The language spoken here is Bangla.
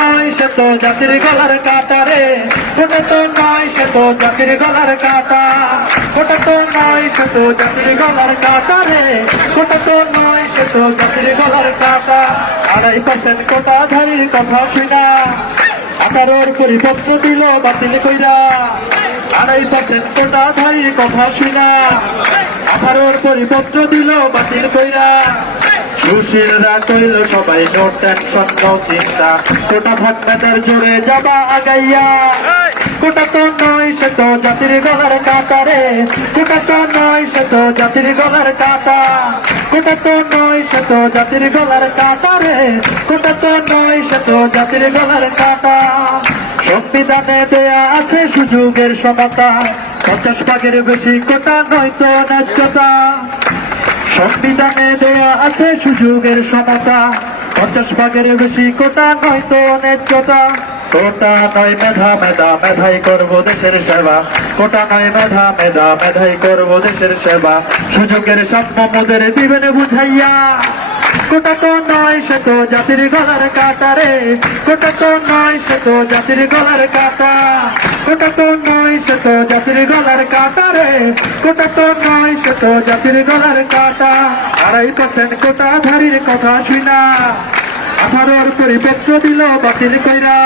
নয় সে তো জাতির গলার কাটা রে। ওটা তো নয় সে তো জাতির গলার কাটা। ওটা তো নয় সে তো জাতির গলার কাটা রে। ওটা তো নয় সে তো জাতির গলার কাটা। আড়াই পার্সেন্ট কোটা ধারির কথা শুনা আঠারোর পরিপত্র দিল বাতিল কইরা। আড়াই পার্সেন্ট কোটা ধারির কথা শুনা আঠারোর পরিপত্র দিল বাতিল কইরা। সুশীলরা কইল সবাই নো টেনশন নো চিন্তা। কোটা ভাগ মেটার জোরে যাবা আগাইয়া। কোটা তো নয় সে তো জাতির গলার কাটা রে কোটা তো নয় সে তো জাতির গলার কাটা। কোটা তো নয় সে তো জাতির গলার কাটা রে কোটা তো নয় সে তো জাতির গলার কাটা। সংবিধানে দেয়া আছে সুযোগের সমতা। পঞ্চাশ ভাগের বেশি কোটা নয়তো ন্যায্যতা। সংবিধানে দেয়া আছে সুযোগের সমতা। পঞ্চাশ ভাগের বেশি কোটা নয়তো ন্যায্যতা। কোটা নয় মেধা মেধা, মেধাই করব দেশের সেবা। কোটা নয় মেধা মেধা, মেধাই করব দেশের সেবা। সুযোগের সাম্য মোদের দিবেন বুঝাইয়া। কোটা তো নয়, সে তো জাতির গলার কাটা রে। কোটা তো নয়, সে তো জাতির গলার কাটা। কোটা তো নয়, সে তো জাতির গলার কাটা রে। কোটা তো নয়, সে তো জাতির গলার কাটা। আড়াই পার্সেন্ট কোটা ধারির কথা শুনা আঠারোর পরিপত্র দিল বাতিল কইরা।